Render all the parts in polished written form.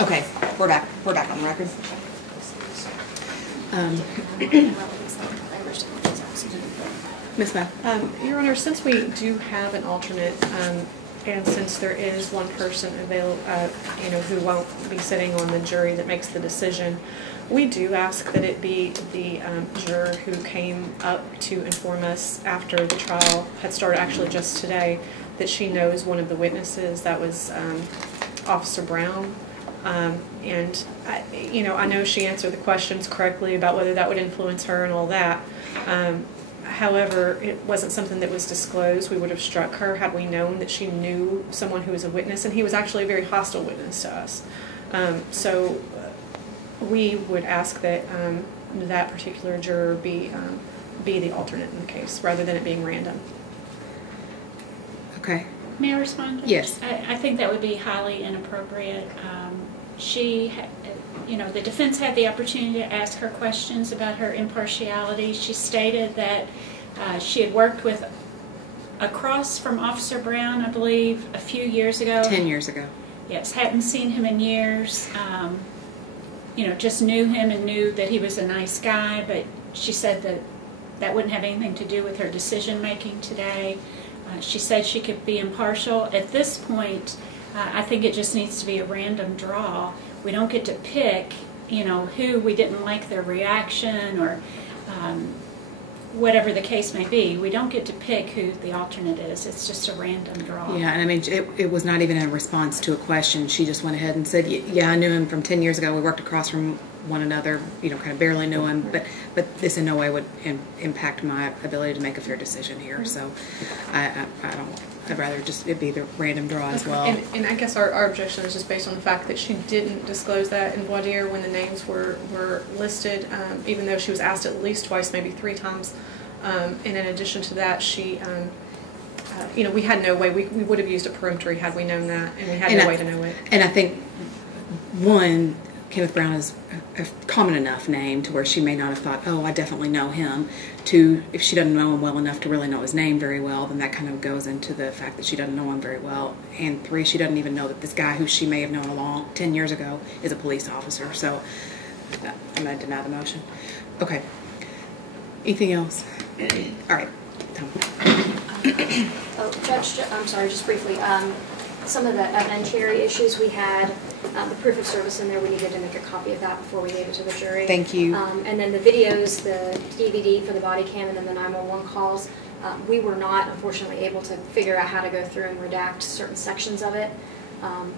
Okay, we're back. We're back on the record. Ms. Mack. Your Honor, since we do have an alternate, and since there is one person available, who won't be sitting on the jury that makes the decision, we do ask that it be the juror who came up to inform us after the trial had started, actually just today, that she knows one of the witnesses. That was Officer Brown. And I know she answered the questions correctly about whether that would influence her and all that. However, it wasn't something that was disclosed. We would have struck her had we known that she knew someone who was a witness, and he was actually a very hostile witness to us. So we would ask that that particular juror be the alternate in the case, rather than it being random. Okay. May I respond? Yes. I think that would be highly inappropriate. The defense had the opportunity to ask her questions about her impartiality. She stated that she had worked across from Officer Brown, I believe, a few years ago. 10 years ago. Yes, hadn't seen him in years. Just knew him and knew that he was a nice guy, but she said that wouldn't have anything to do with her decision making today. She said she could be impartial. At this point, I think it just needs to be a random draw. We don't get to pick, who we didn't like their reaction or whatever the case may be. We don't get to pick who the alternate is. It's just a random draw. Yeah, and I mean, it was not even a response to a question. She just went ahead and said, yeah, I knew him from 10 years ago. We worked across from one another, kind of barely knew him, but this in no way would impact my ability to make a fair decision here. So I'd rather just it be the random draw as well. And I guess our objection is just based on the fact that she didn't disclose that in voir dire when the names were listed, even though she was asked at least twice, maybe 3 times. And in addition to that, she, we had no way. We would have used a peremptory had we known that, and we had no way to know it. And I think, one, Kenneth Brown is a common enough name to where she may not have thought, oh, I definitely know him. 2, if she doesn't know him well enough to really know his name very well, then that kind of goes into the fact that she doesn't know him very well. And 3, she doesn't even know that this guy who she may have known 10 years ago is a police officer. So I'm going to deny the motion. Okay. Anything else? All right. Judge, I'm sorry, just briefly. Some of the evidentiary issues we had, the proof of service in there, we needed to make a copy of that before we gave it to the jury. Thank you. And then the videos, the DVD for the body cam, and then the 911 calls, we were not, unfortunately, able to figure out how to go through and redact certain sections of it. And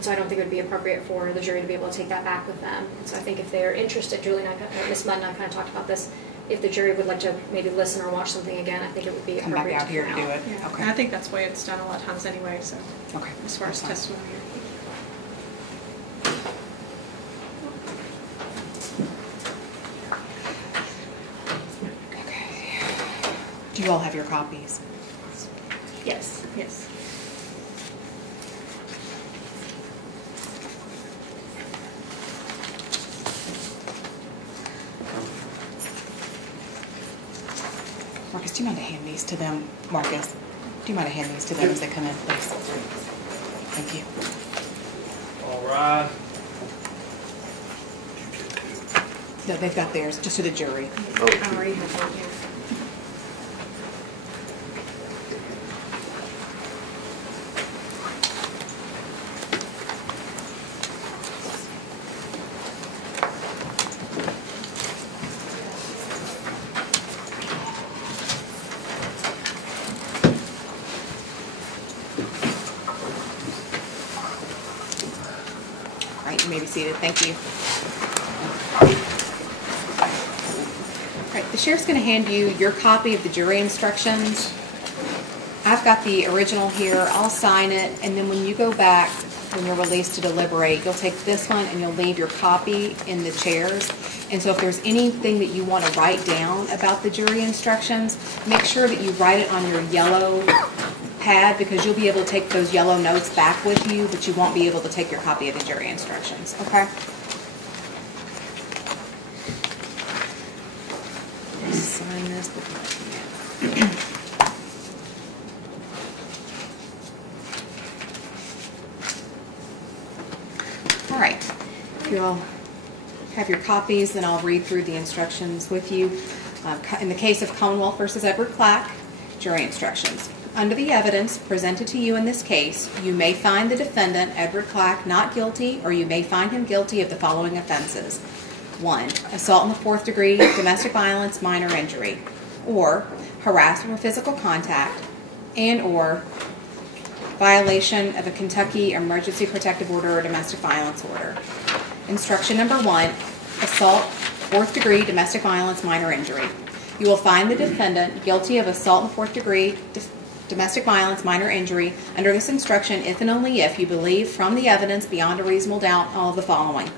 so I don't think it would be appropriate for the jury to be able to take that back with them. And so I think if they're interested, Julie and I, Ms. Mudd and I kind of talked about this, if the jury would like to maybe listen or watch something again, I think it would be come appropriate back out here to do it. Yeah. Okay. And I think that's the way it's done a lot of times anyway. So, okay. As far as testimony. Okay. Do you all have your copies? Yes. Yes. Marcus, do you mind to hand these to them? Marcus, do you mind to hand these to them as they come in, please? Thank you. All right. No, they've got theirs, just to the jury. I already have one here. All right, you may be seated. Thank you. All right, the sheriff's going to hand you your copy of the jury instructions. I've got the original here. I'll sign it, and then when you go back, when you're released to deliberate, you'll take this one and you'll leave your copy in the chairs. And so if there's anything that you want to write down about the jury instructions, make sure that you write it on your yellow pad, because you'll be able to take those yellow notes back with you, but you won't be able to take your copy of the jury instructions. Okay? Sign this before I forget. All right. If you all have your copies, then I'll read through the instructions with you. In the case of Commonwealth versus Edward Clack, jury instructions. Under the evidence presented to you in this case, you may find the defendant, Edward Clack, not guilty, or you may find him guilty of the following offenses. 1. Assault in the 4th degree, domestic violence, minor injury, or harassment or physical contact, and or violation of a Kentucky Emergency Protective Order or domestic violence order. Instruction number 1, assault, 4th degree, domestic violence, minor injury. You will find the defendant guilty of assault in 4th degree, domestic violence, minor injury under this instruction if and only if you believe from the evidence beyond a reasonable doubt all of the following.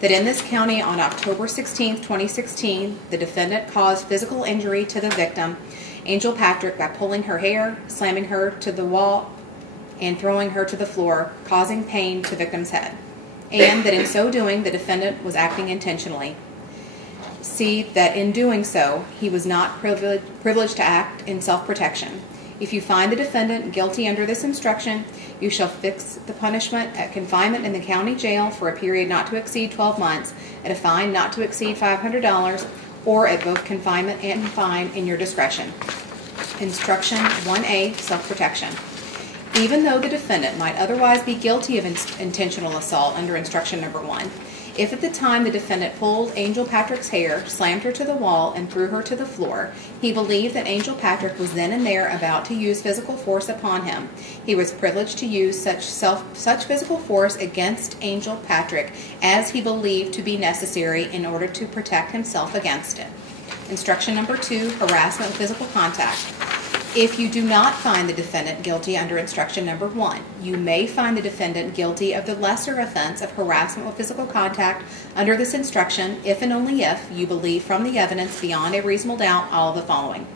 That in this county on October 16, 2016, the defendant caused physical injury to the victim, Angel Patrick, by pulling her hair, slamming her to the wall, and throwing her to the floor, causing pain to the victim's head. And that in so doing, the defendant was acting intentionally. C, that in doing so, he was not privileged to act in self-protection. If you find the defendant guilty under this instruction, you shall fix the punishment at confinement in the county jail for a period not to exceed 12 months, at a fine not to exceed $500, or at both confinement and fine in your discretion. Instruction 1A, self-protection. Even though the defendant might otherwise be guilty of intentional assault under instruction number 1, if at the time the defendant pulled Angel Patrick's hair, slammed her to the wall, and threw her to the floor, he believed that Angel Patrick was then and there about to use physical force upon him, he was privileged to use such physical force against Angel Patrick as he believed to be necessary in order to protect himself against it. Instruction number 2, harassment with physical contact. If you do not find the defendant guilty under instruction number 1, you may find the defendant guilty of the lesser offense of harassment with physical contact under this instruction if and only if you believe from the evidence beyond a reasonable doubt all of the following.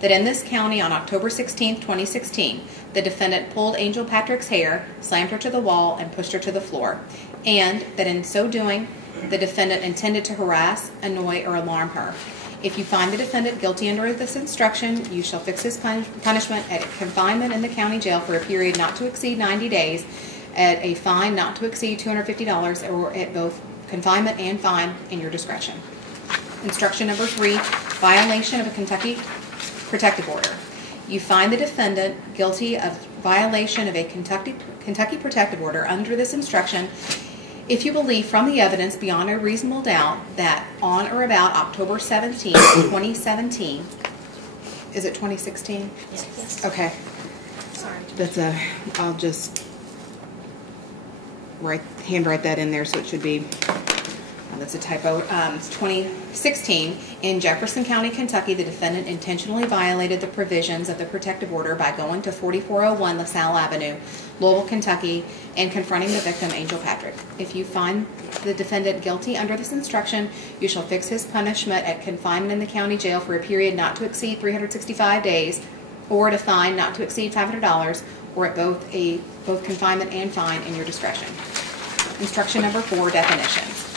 That in this county on October 16, 2016, the defendant pulled Angel Patrick's hair, slammed her to the wall, and pushed her to the floor, and that in so doing, the defendant intended to harass, annoy, or alarm her. If you find the defendant guilty under this instruction, you shall fix his punishment at confinement in the county jail for a period not to exceed 90 days, at a fine not to exceed $250, or at both confinement and fine in your discretion. Instruction number 3, violation of a Kentucky Protective Order. You find the defendant guilty of violation of a Kentucky Protective Order under this instruction if you believe from the evidence beyond a reasonable doubt that on or about October 17, 2017, is it 2016? Yes. Okay. Sorry. I'll just handwrite that in there so it should be, that's a typo. 2016, in Jefferson County, Kentucky, the defendant intentionally violated the provisions of the protective order by going to 4401 LaSalle Avenue, Louisville, Kentucky, and confronting the victim, Angel Patrick. If you find the defendant guilty under this instruction, you shall fix his punishment at confinement in the county jail for a period not to exceed 365 days, or at a fine not to exceed $500, or at both confinement and fine in your discretion. Instruction number 4, definitions.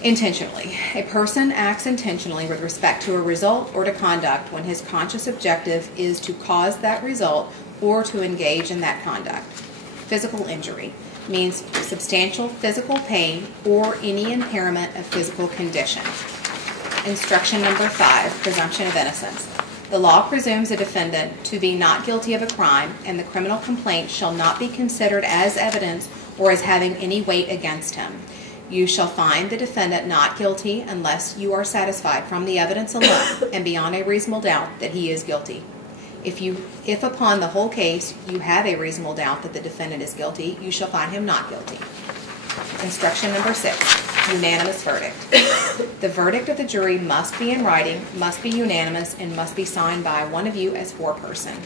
Intentionally. A person acts intentionally with respect to a result or to conduct when his conscious objective is to cause that result or to engage in that conduct. Physical injury means substantial physical pain or any impairment of physical condition. Instruction number 5, presumption of innocence. The law presumes a defendant to be not guilty of a crime, and the criminal complaint shall not be considered as evidence or as having any weight against him. You shall find the defendant not guilty unless you are satisfied from the evidence alone and beyond a reasonable doubt that he is guilty. If upon the whole case you have a reasonable doubt that the defendant is guilty, you shall find him not guilty. Instruction number 6, unanimous verdict. The verdict of the jury must be in writing, must be unanimous, and must be signed by one of you as foreperson.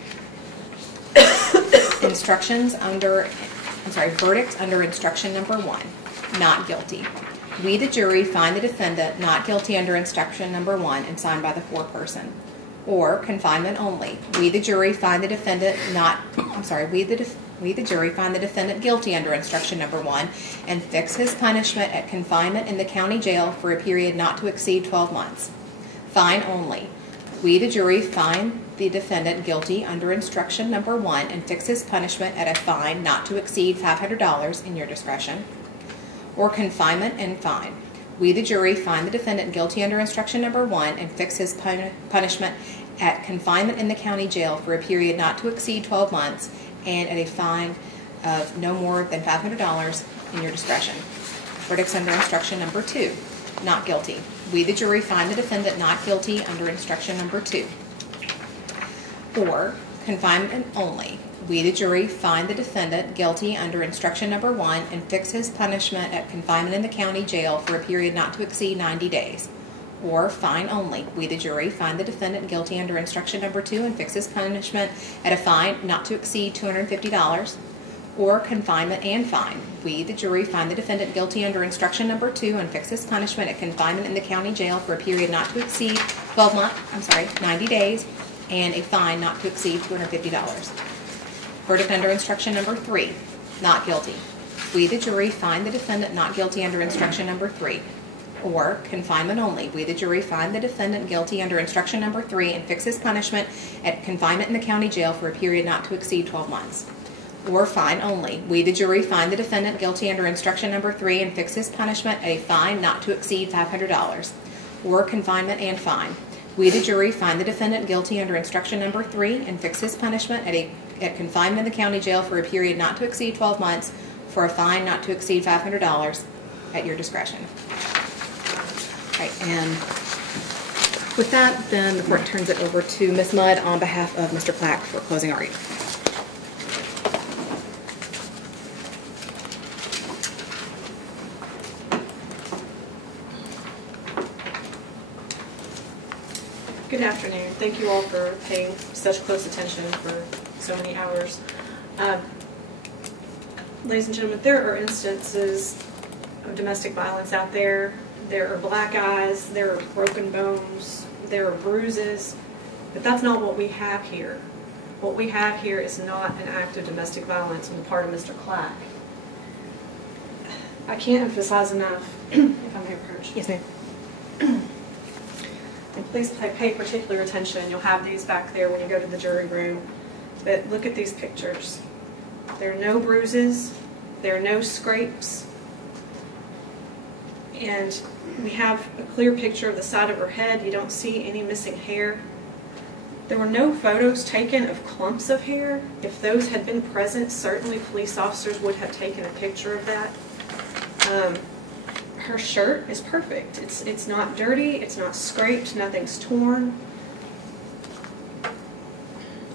Verdict under instruction number 1. Not guilty. We, the jury, find the defendant not guilty under instruction number 1 and signed by the foreperson. Or confinement only. We, the jury, find the defendant we, the jury, find the defendant guilty under instruction number 1 and fix his punishment at confinement in the county jail for a period not to exceed 12 months. Fine only. We, the jury, find the defendant guilty under instruction number 1 and fix his punishment at a fine not to exceed $500 in your discretion. or confinement and fine. We, the jury, find the defendant guilty under instruction number 1 and fix his punishment at confinement in the county jail for a period not to exceed 12 months and at a fine of no more than $500 in your discretion. Verdicts under instruction number 2. Not guilty. We, the jury, find the defendant not guilty under instruction number 2. Or confinement only. We, the jury, find the defendant guilty under instruction number 1 and fix his punishment at confinement in the county jail for a period not to exceed 90 days. Or fine only. We, the jury, find the defendant guilty under instruction number 2 and fix his punishment at a fine not to exceed $250. Or confinement and fine. We, the jury, find the defendant guilty under instruction number 2 and fix his punishment at confinement in the county jail for a period not to exceed 90 days, and a fine not to exceed $250. Verdict under instruction number 3. Not guilty. We, the jury, find the defendant not guilty under instruction number 3. Or confinement only. We, the jury, find the defendant guilty under instruction number 3 and fix his punishment at confinement in the county jail for a period not to exceed 12 months. Or fine only. We, the jury, find the defendant guilty under instruction number 3 and fix his punishment at a fine not to exceed $500. Or confinement and fine. We, the jury, find the defendant guilty under instruction number 3 and fix his punishment at confinement in the county jail for a period not to exceed 12 months for a fine not to exceed $500 at your discretion. Right, and with that, then the court turns it over to Ms. Mudd on behalf of Mr. Clack for closing argument. Good afternoon. Thank you all for paying such close attention for so many hours. Ladies and gentlemen, there are instances of domestic violence out there. There are black eyes, there are broken bones, there are bruises, but that's not what we have here. What we have here is not an act of domestic violence on the part of Mr. Clack. I can't emphasize enough, if I may approach. Yes, ma'am. And please pay particular attention. You'll have these back there when you go to the jury room. But look at these pictures. There are no bruises. There are no scrapes. And we have a clear picture of the side of her head. You don't see any missing hair. There were no photos taken of clumps of hair. If those had been present, certainly police officers would have taken a picture of that. Her shirt is perfect. It's not dirty, it's not scraped, nothing's torn.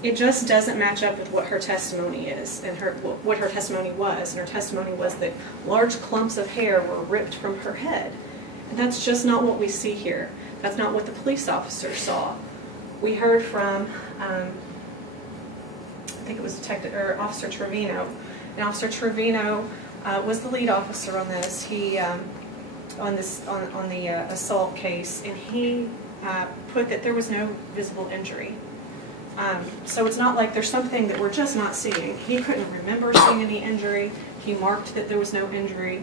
It just doesn't match up with what her testimony is and what her testimony was. And her testimony was that large clumps of hair were ripped from her head. And that's just not what we see here. That's not what the police officer saw. We heard from, I think it was Officer Trevino. And Officer Trevino was the lead officer on this. He on the assault case, and he put that there was no visible injury. So it's not like there's something that we're just not seeing. He couldn't remember seeing any injury. He marked that there was no injury.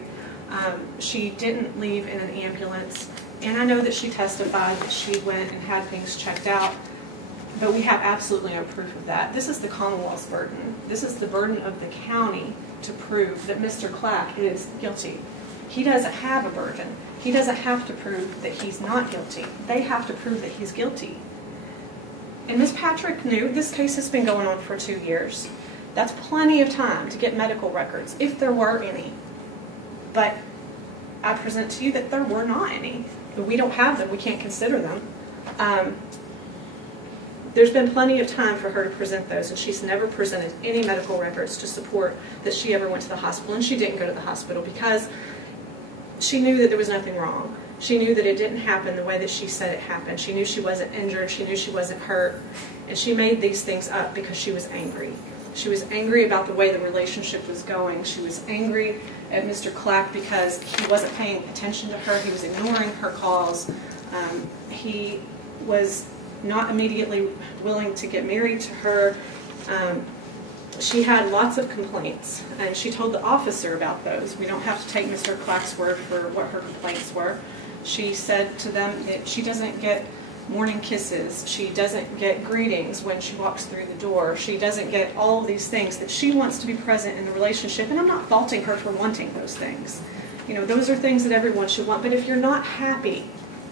She didn't leave in an ambulance, and I know that she testified that she went and had things checked out, but we have absolutely no proof of that. This is the Commonwealth's burden. This is the burden of the county to prove that Mr. Clack is guilty. He doesn't have a burden. He doesn't have to prove that he's not guilty. They have to prove that he's guilty. And Ms. Patrick knew this case has been going on for 2 years. That's plenty of time to get medical records, if there were any. But I present to you that there were not any. But we don't have them. We can't consider them. There's been plenty of time for her to present those, and she's never presented any medical records to support that she ever went to the hospital, and she didn't go to the hospital because she knew that there was nothing wrong. She knew that it didn't happen the way that she said it happened. She knew she wasn't injured. She knew she wasn't hurt. And she made these things up because she was angry. She was angry about the way the relationship was going. She was angry at Mr. Clack because he wasn't paying attention to her. He was ignoring her calls. He was not immediately willing to get married to her. She had lots of complaints, and she told the officer about those. We don't have to take Mr. Clack's word for what her complaints were. She said to them that she doesn't get morning kisses. She doesn't get greetings when she walks through the door. She doesn't get all of these things that she wants to be present in the relationship, and I'm not faulting her for wanting those things. Those are things that everyone should want. But if you're not happy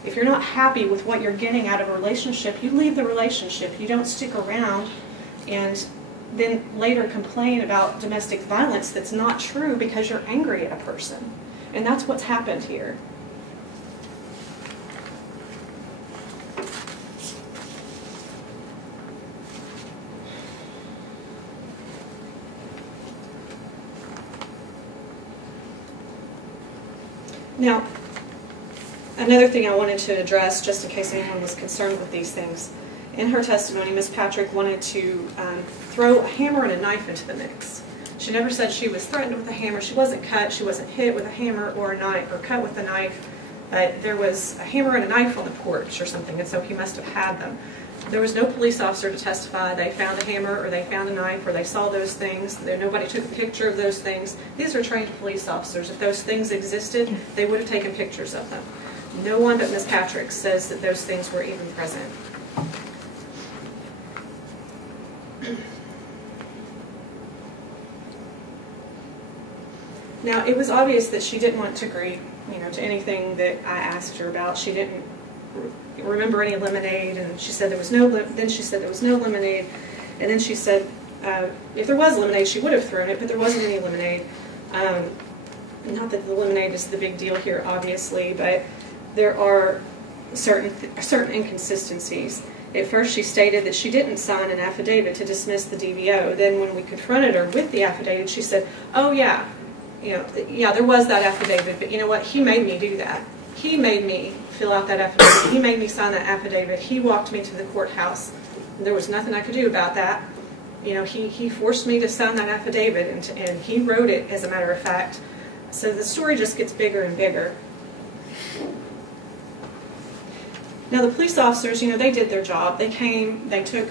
with what you're getting out of a relationship, you leave the relationship. You don't stick around and then later complain about domestic violence that's not true because you're angry at a person. And that's what's happened here. Now, another thing I wanted to address, just in case anyone was concerned with these things, in her testimony, Ms. Patrick wanted to throw a hammer and a knife into the mix. She never said she was threatened with a hammer. She wasn't cut. She wasn't hit with a hammer or a knife or cut with a knife. But there was a hammer and a knife on the porch or something, and so he must have had them. There was no police officer to testify. They found a hammer or they found a knife or they saw those things. Nobody took a picture of those things. These are trained police officers. If those things existed, they would have taken pictures of them. No one but Ms. Patrick says that those things were even present. Now, it was obvious that she didn't want to agree, to anything that I asked her about. She didn't remember any lemonade, and she said there was no. Then she said there was no lemonade, and then she said if there was lemonade, she would have thrown it, but there wasn't any lemonade. Not that the lemonade is the big deal here, obviously, but there are certain inconsistencies. At first, she stated that she didn't sign an affidavit to dismiss the DVO. Then, when we confronted her with the affidavit, she said, "Oh yeah, there was that affidavit, but you know what? He made me do that. He made me fill out that affidavit. He made me sign that affidavit. He walked me to the courthouse. There was nothing I could do about that. He forced me to sign that affidavit, and he wrote it, as a matter of fact." So the story just gets bigger and bigger. Now the police officers, they did their job. They came, they took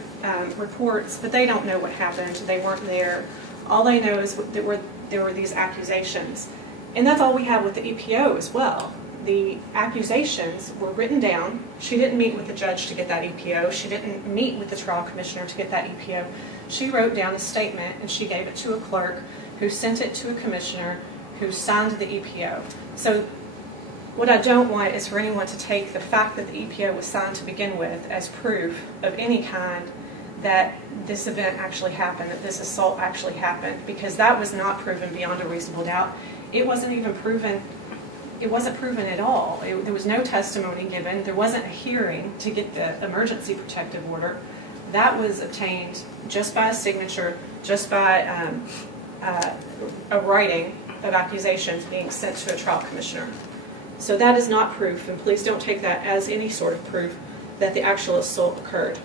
reports, but they don't know what happened. They weren't there. All they know is that there were these accusations. And that's all we have with the EPO as well. The accusations were written down. She didn't meet with the judge to get that EPO. She didn't meet with the trial commissioner to get that EPO. She wrote down a statement and she gave it to a clerk who sent it to a commissioner who signed the EPO. So what I don't want is for anyone to take the fact that the EPO was signed to begin with as proof of any kind that this event actually happened, that this assault actually happened, because that was not proven beyond a reasonable doubt. It wasn't even proven. It wasn't proven at all. There was no testimony given. There wasn't a hearing to get the emergency protective order. That was obtained just by a signature, just by a writing of accusations being sent to a trial commissioner. So that is not proof, and please don't take that as any sort of proof that the actual assault occurred.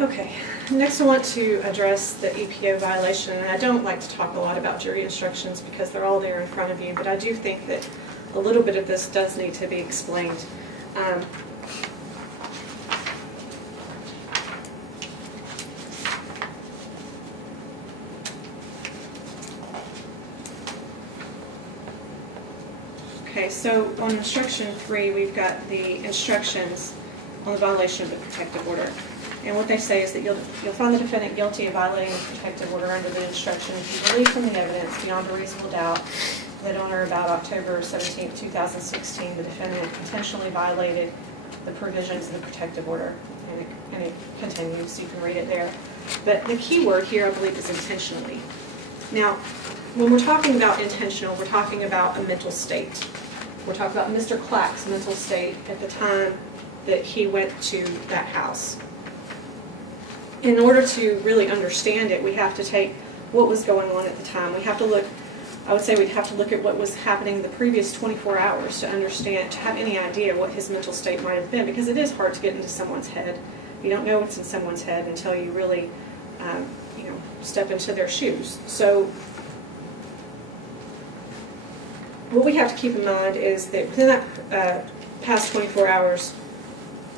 Okay, next I want to address the EPO violation, and I don't like to talk a lot about jury instructions because they're all there in front of you, but I do think that a little bit of this does need to be explained. Okay, so on instruction 3, we've got the instructions on the violation of the protective order. And what they say is that you'll find the defendant guilty of violating the protective order under the instruction if you believe from the evidence beyond a reasonable doubt that on or about October 17, 2016, the defendant intentionally violated the provisions of the protective order. And it continues, so you can read it there. But the key word here, I believe, is intentionally. Now, when we're talking about intentional, we're talking about a mental state. We're talking about Mr. Clack's mental state at the time that he went to that house. In order to really understand it, we have to take what was going on at the time. We have to look, I would say we'd have to look at what was happening the previous 24 hours to understand, to have any idea what his mental state might have been, because it is hard to get into someone's head. You don't know what's in someone's head until you really, step into their shoes. So what we have to keep in mind is that within that past 24 hours,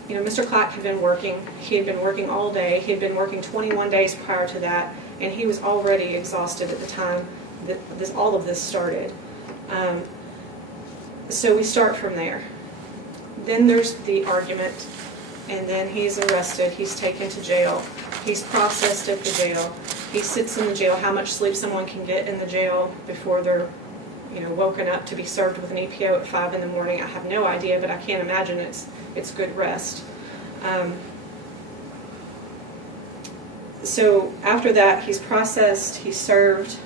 Mr. Clack had been working. He had been working all day. He had been working 21 days prior to that. and he was already exhausted at the time that all of this started. So we start from there. Then there's the argument, and then he's arrested, he's taken to jail, he's processed at the jail, he sits in the jail. How much sleep someone can get in the jail before they're woken up to be served with an EPO at 5 in the morning, I have no idea, but I can't imagine it's good rest. So after that, he's processed, he's served,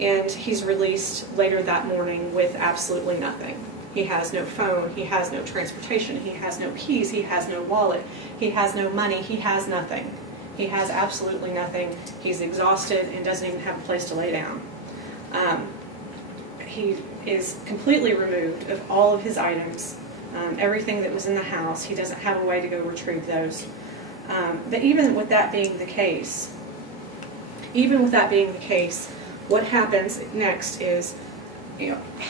and he's released later that morning with absolutely nothing. He has no phone, he has no transportation, he has no keys, he has no wallet, he has no money, he has nothing. He has absolutely nothing. He's exhausted and doesn't even have a place to lay down. He is completely removed of all of his items, everything that was in the house. He doesn't have a way to go retrieve those. But even with that being the case, what happens next is,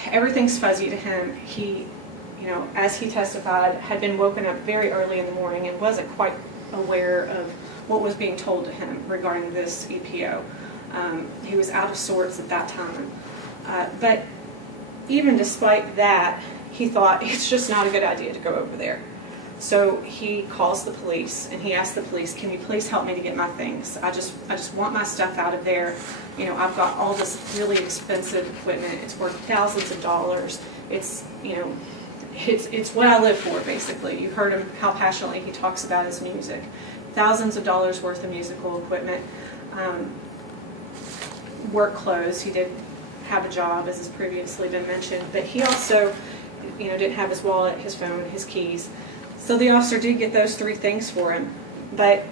everything's fuzzy to him. He, as he testified, had been woken up very early in the morning and wasn't quite aware of what was being told to him regarding this EPO. He was out of sorts at that time. But even despite that, he thought it's just not a good idea to go over there. So he calls the police and he asks the police, "Can you please help me to get my things? I just want my stuff out of there. I've got all this really expensive equipment. It's worth thousands of dollars. It's what I live for, basically." You've heard him, how passionately he talks about his music. Thousands of dollars worth of musical equipment. Work clothes. He did have a job, as has previously been mentioned, but he also, didn't have his wallet, his phone, his keys. So the officer did get those 3 things for him. But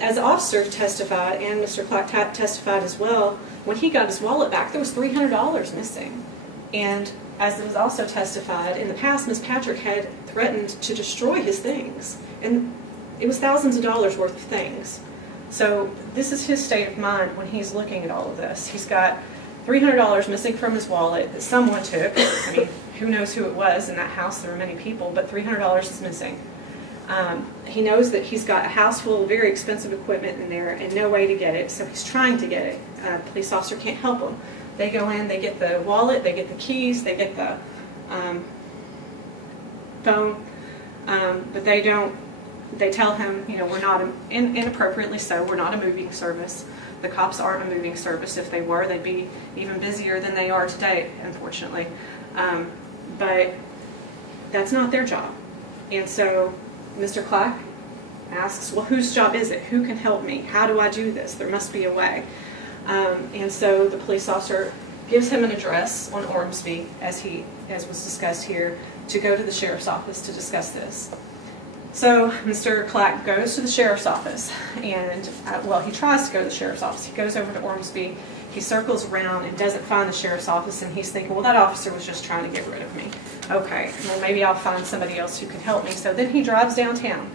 as the officer testified, and Mr. Clark testified as well, when he got his wallet back, there was $300 missing. And as it was also testified, in the past, Ms. Patrick had threatened to destroy his things. And it was thousands of dollars worth of things. So this is his state of mind when he's looking at all of this. He's got $300 missing from his wallet that someone took. I mean, who knows who it was in that house? There were many people, but $300 is missing. He knows that he's got a house full of very expensive equipment in there and no way to get it, so he's trying to get it. The police officer can't help him. They go in, they get the wallet, they get the keys, they get the phone, but they don't. They tell him, we're not, inappropriately so, we're not a moving service. The cops aren't a moving service. If they were, they'd be even busier than they are today, unfortunately. But that's not their job. And so Mr. Clark asks, well, whose job is it? Who can help me? How do I do this? There must be a way. And so the police officer gives him an address on Ormsby, as was discussed here, to go to the sheriff's office to discuss this. So Mr. Clark goes to the sheriff's office, and, he tries to go to the sheriff's office. He goes over to Ormsby, he circles around and doesn't find the sheriff's office, and he's thinking, well, that officer was just trying to get rid of me. Okay, well, maybe I'll find somebody else who can help me. So then he drives downtown,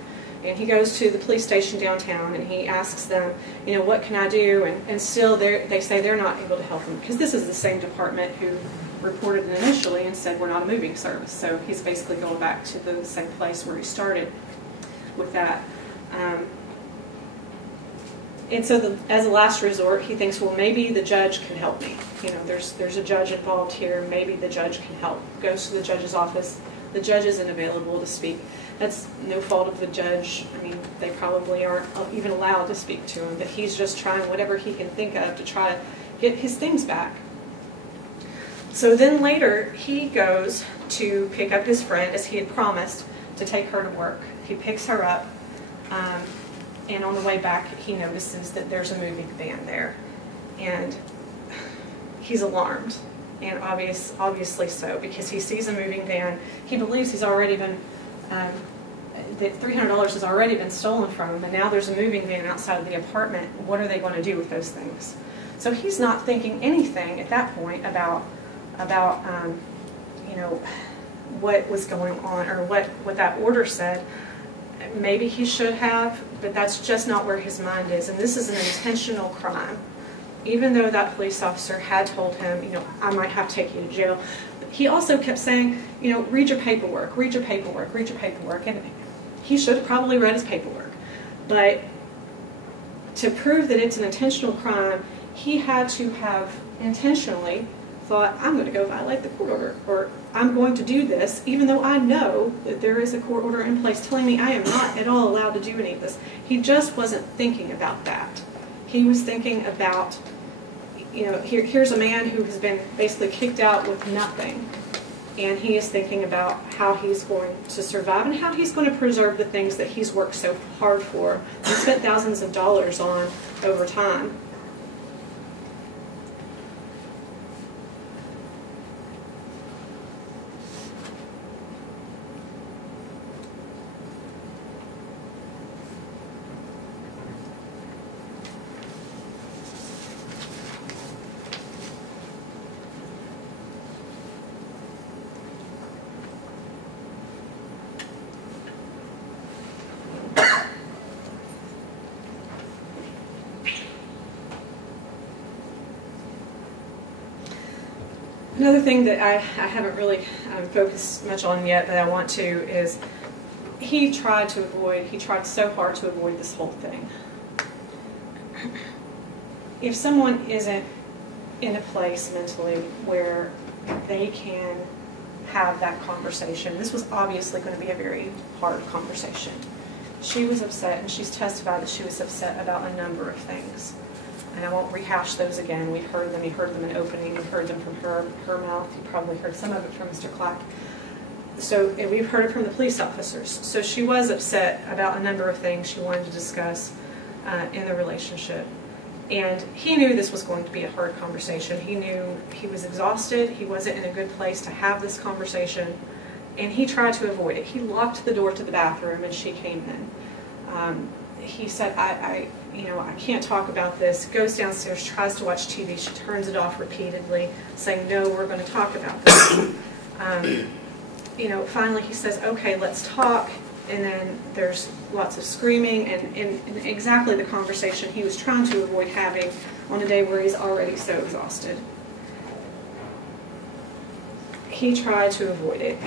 and he goes to the police station downtown, and he asks them, what can I do? And still they say they're not able to help him, because this is the same department who reported it initially and said we're not a moving service. So he's basically going back to the same place where he started with that. And so as a last resort, he thinks, well, maybe the judge can help me. There's a judge involved here. Maybe the judge can help. Goes to the judge's office. The judge isn't available to speak. That's no fault of the judge. I mean, they probably aren't even allowed to speak to him, but he's just trying whatever he can think of to try to get his things back. So then later, he goes to pick up his friend, as he had promised, to take her to work. He picks her up, and on the way back, he notices that there's a moving van there. And he's alarmed, and obviously so, because he sees a moving van. He believes he's already been, that $300 has already been stolen from him, and now there's a moving van outside of the apartment. What are they going to do with those things? So he's not thinking anything at that point about what was going on, or what that order said. Maybe he should have, but that's just not where his mind is. And this is an intentional crime. Even though that police officer had told him, I might have to take you to jail, he also kept saying, read your paperwork, read your paperwork, read your paperwork. And he should have probably read his paperwork. But to prove that it's an intentional crime, he had to have intentionally thought, I'm going to go violate the court order, or I'm going to do this, even though I know that there is a court order in place telling me I am not at all allowed to do any of this. He just wasn't thinking about that. He was thinking about, you know, here's a man who has been basically kicked out with nothing, and he is thinking about how he's going to survive and how he's going to preserve the things that he's worked so hard for and spent thousands of dollars on over time. Another thing that I haven't really focused much on yet that I want to is he tried so hard to avoid this whole thing. If someone isn't in a place mentally where they can have that conversation, this was obviously going to be a very hard conversation. She was upset, and she's testified that she was upset about a number of things. And I won't rehash those again. We've heard them. You heard them in opening. You've heard them from her mouth. You probably heard some of it from Mr. Clack. So we've heard it from the police officers. So she was upset about a number of things she wanted to discuss in the relationship. And he knew this was going to be a hard conversation. He knew he was exhausted. He wasn't in a good place to have this conversation. And he tried to avoid it. He locked the door to the bathroom, and she came in. He said, I can't talk about this. Goes downstairs, tries to watch TV. She turns it off repeatedly, saying, no, we're going to talk about this. Finally he says, okay, let's talk. And then there's lots of screaming and exactly the conversation he was trying to avoid having on a day where he's already so exhausted. He tried to avoid it.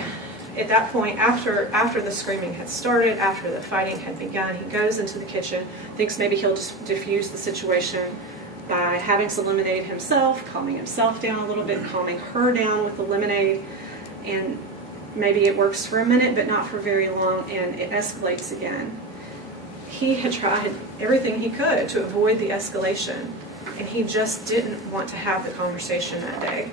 At that point, after the screaming had started, after the fighting had begun, he goes into the kitchen, thinks maybe he'll just diffuse the situation by having some lemonade himself, calming himself down a little bit, calming her down with the lemonade, and maybe it works for a minute, but not for very long, and it escalates again. He had tried everything he could to avoid the escalation, and he just didn't want to have the conversation that day.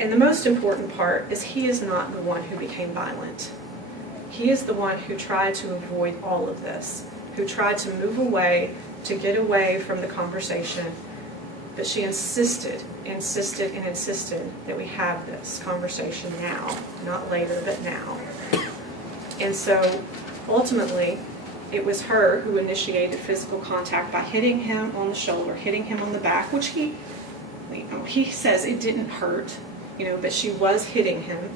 And the most important part is he is not the one who became violent. He is the one who tried to avoid all of this, who tried to move away, to get away from the conversation. But she insisted that we have this conversation now, not later, but now. And so ultimately, it was her who initiated physical contact by hitting him on the shoulder, hitting him on the back, which he says it didn't hurt. But she was hitting him.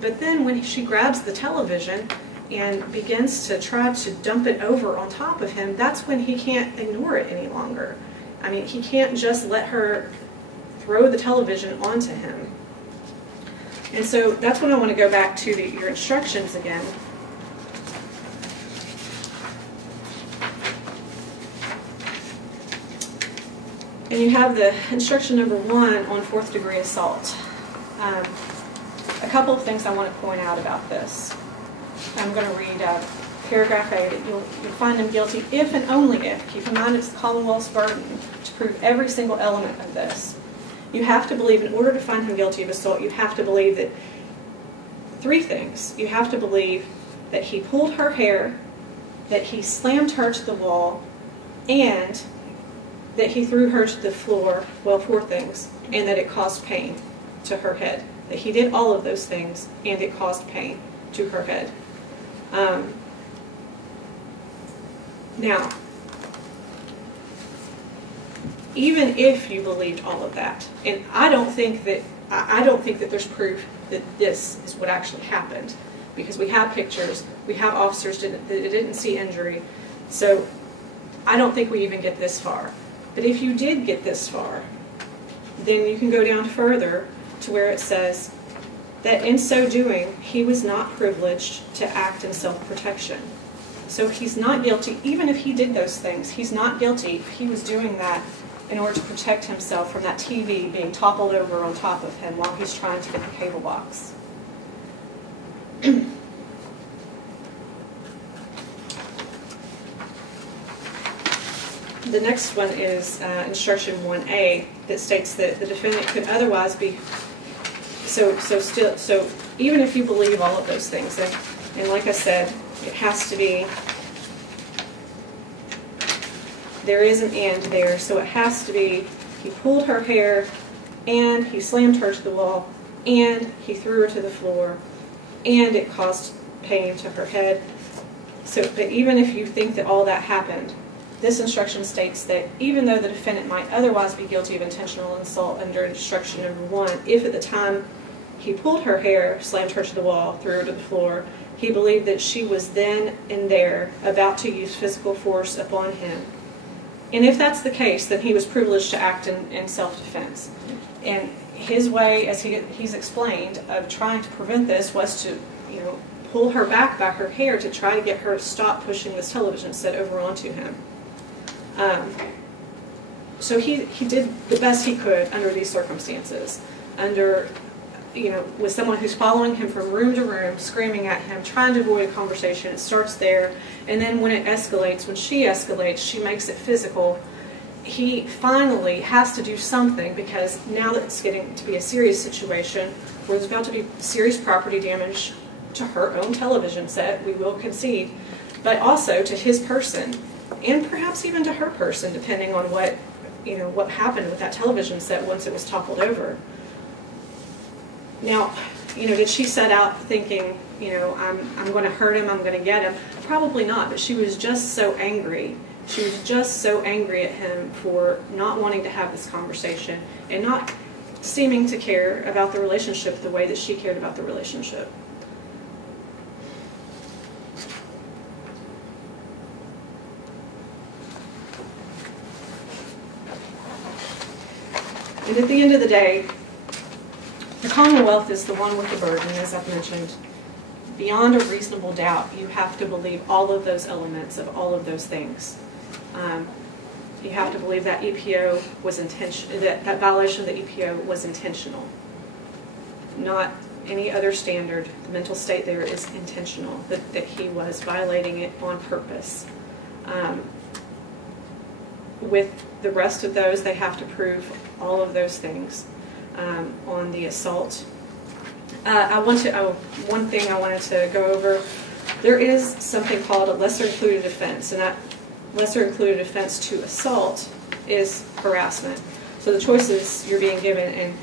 But then when she grabs the television and begins to try to dump it over on top of him, that's when he can't ignore it any longer. I mean, he can't just let her throw the television onto him. And so that's when I want to go back to your instructions again. And you have the instruction number 1 on 4th degree assault. A couple of things I want to point out about this. I'm going to read paragraph A, that you'll find him guilty if and only if, keep in mind it's the Commonwealth's burden to prove every single element of this. You have to believe, in order to find him guilty of assault, you have to believe that 3 things. You have to believe that he pulled her hair, that he slammed her to the wall, and that he threw her to the floor, well, 4 things, and that it caused pain to her head. That he did all of those things, and it caused pain to her head. Now, even if you believed all of that, and I don't think that there's proof that this is what actually happened, because we have pictures, we have officers that didn't see injury, so I don't think we even get this far. But if you did get this far, then you can go down further to where it says that in so doing, he was not privileged to act in self-protection. So he's not guilty, even if he did those things. He's not guilty. He was doing that in order to protect himself from that TV being toppled over on top of him while he's trying to get the cable box. The next one is instruction 1A that states that the defendant could otherwise be so even if you believe all of those things, and like I said, it has to be, there is an and there, so it has to be he pulled her hair and he slammed her to the wall and he threw her to the floor and it caused pain to her head. So, but even if you think that all that happened, this instruction states that even though the defendant might otherwise be guilty of intentional assault under instruction number 1, if at the time he pulled her hair, slammed her to the wall, threw her to the floor, he believed that she was then and there about to use physical force upon him. And if that's the case, then he was privileged to act in self-defense. And his way, as he's explained, of trying to prevent this was to, pull her back by her hair to try to get her to stop pushing this television set over onto him. So he did the best he could under these circumstances, with someone who's following him from room to room, screaming at him, trying to avoid a conversation. It starts there, and then when it escalates, when she escalates, she makes it physical. He finally has to do something because now that it's getting to be a serious situation where there's about to be serious property damage to her own television set, we will concede, but also to his person, and perhaps even to her person, depending on what happened with that television set once it was toppled over. Now, did she set out thinking, I'm going to hurt him, I'm going to get him? Probably not, but she was just so angry. She was just so angry at him for not wanting to have this conversation and not seeming to care about the relationship the way that she cared about the relationship. And at the end of the day, the Commonwealth is the one with the burden, as I've mentioned. Beyond a reasonable doubt, you have to believe all of those elements of all of those things. You have to believe that EPO was that violation of the EPO was intentional, not any other standard. The mental state there is intentional, that he was violating it on purpose. With the rest of those, they have to prove all of those things. On the assault, one thing I wanted to go over, there is something called a lesser included offense, and that lesser included offense to assault is harassment. So the choices you're being given, and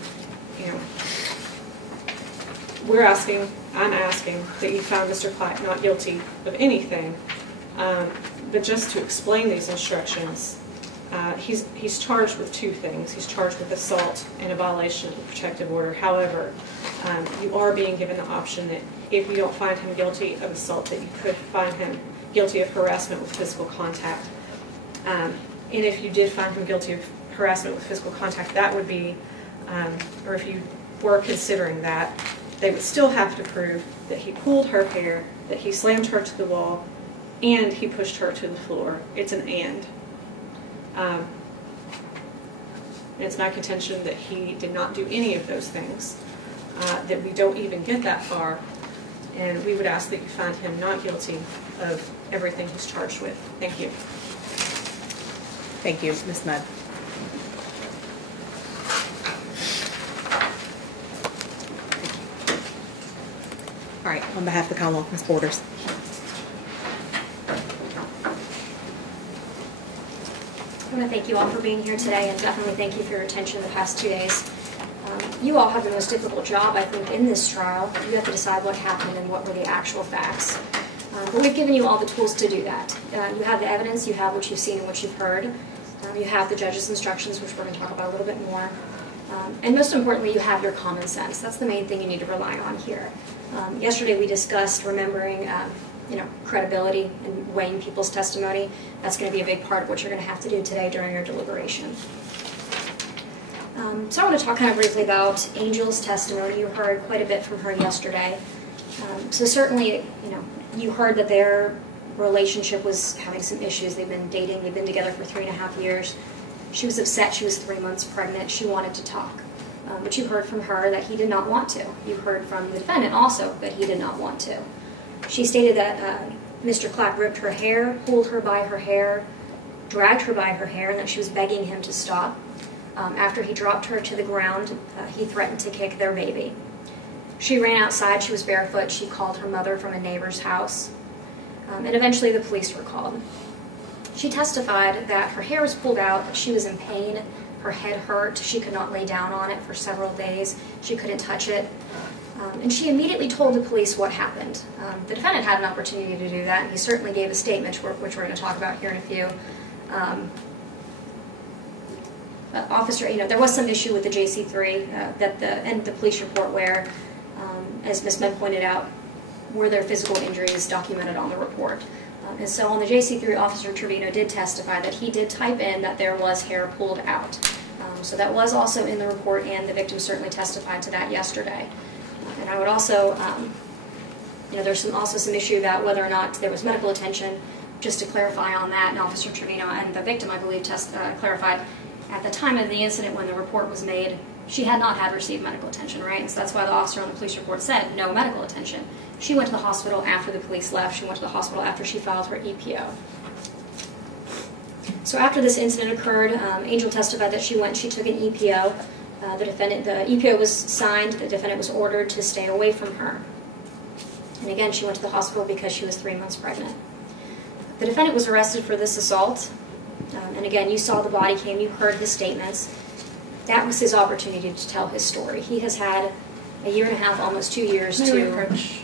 I'm asking that you found Mr. Platt not guilty of anything, but just to explain these instructions. He's charged with 2 things. He's charged with assault and a violation of the protective order. However, you are being given the option that if you don't find him guilty of assault, that you could find him guilty of harassment with physical contact. And if you did find him guilty of harassment with physical contact, that would be, or if you were considering that, they would still have to prove that he pulled her hair, that he slammed her to the wall, and he pushed her to the floor. It's an and. And it's my contention that he did not do any of those things, that we don't even get that far, and we would ask that you find him not guilty of everything he's charged with. Thank you. Thank you, Ms. Mudd. All right, on behalf of the Commonwealth, Ms. Borders. I want to thank you all for being here today, and definitely thank you for your attention the past 2 days. You all have the most difficult job, I think, in this trial. You have to decide what happened and what were the actual facts. But we've given you all the tools to do that. You have the evidence, you have what you've seen and what you've heard. You have the judge's instructions, which we're going to talk about a little bit more. And most importantly, you have your common sense. That's the main thing you need to rely on here. Yesterday we discussed remembering credibility and weighing people's testimony. That's going to be a big part of what you're going to have to do today during your deliberation. So I want to talk kind of briefly about Angel's testimony. You heard quite a bit from her yesterday. So certainly, you heard that there relationship was having some issues. They've been dating, they've been together for 3.5 years. She was upset, she was 3 months pregnant, she wanted to talk. But you heard from her that he did not want to. You heard from the defendant also that he did not want to. She stated that Mr. Clapp ripped her hair, pulled her by her hair, dragged her by her hair, and that she was begging him to stop. After he dropped her to the ground, he threatened to kick their baby. She ran outside, she was barefoot, she called her mother from a neighbor's house, and eventually the police were called. She testified that her hair was pulled out, that she was in pain, her head hurt, she could not lay down on it for several days, she couldn't touch it, and she immediately told the police what happened. The defendant had an opportunity to do that, and he certainly gave a statement, which we're going to talk about here in a few. Officer, there was some issue with the JC3 and the police report where, as Ms. Med pointed out, were there physical injuries documented on the report. And so on the JC3, Officer Trevino did testify that he did type in that there was hair pulled out. So that was also in the report, and the victim certainly testified to that yesterday. And I would also, there's also some issue about whether or not there was medical attention. Just to clarify on that, and Officer Trevino and the victim, I believe, clarified at the time of the incident when the report was made, she had not had received medical attention, right? And so that's why the officer on the police report said no medical attention. She went to the hospital after the police left. She went to the hospital after she filed her EPO. So after this incident occurred, Angel testified that she took an EPO. The EPO was signed. The defendant was ordered to stay away from her. And again, she went to the hospital because she was 3 months pregnant. The defendant was arrested for this assault. And again, you saw the body cam, you heard his statements. That was his opportunity to tell his story. He has had a year and a half, almost 2 years May to... we approach